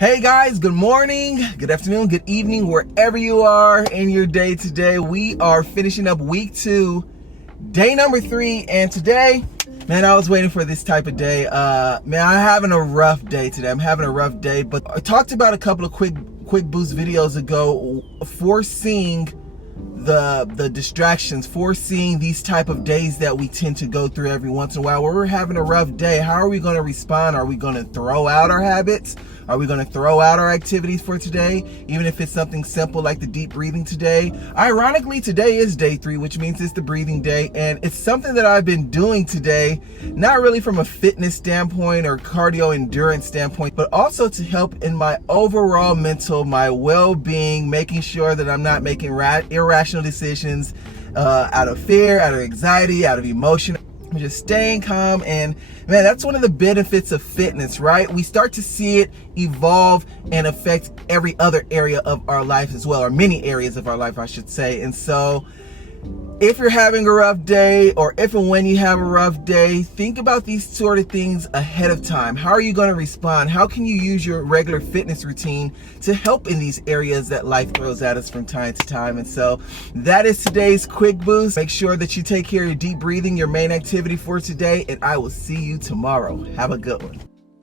Hey guys, good morning, good afternoon, good evening, wherever you are in your day today. We are finishing up week 2, day number 3, and today, man, I was waiting for this type of day. Man, I'm having a rough day today. I'm having a rough day, but I talked about a couple of quick boost videos ago, foreseeing the distractions, foreseeing these type of days that we tend to go through every once in a while. Where we're having a rough day, how are we going to respond? Are we going to throw out our habits? Are we going to throw out our activities for today, even if it's something simple like the deep breathing today? Ironically, today is day 3, which means it's the breathing day, and it's something that I've been doing today, not really from a fitness standpoint or cardio endurance standpoint, but also to help in my overall mental, my well-being, making sure that I'm not making irrational decisions out of fear, out of anxiety, out of emotion. Just staying calm. And man, that's one of the benefits of fitness, right? We start to see it evolve and affect every other area of our life as well, or many areas of our life, I should say. And so if you're having a rough day, or if and when you have a rough day, think about these sort of things ahead of time. How are you going to respond? How can you use your regular fitness routine to help in these areas that life throws at us from time to time? And so that is today's quick boost. Make sure that you take care of your deep breathing, your main activity for today, and I will see you tomorrow. Have a good one.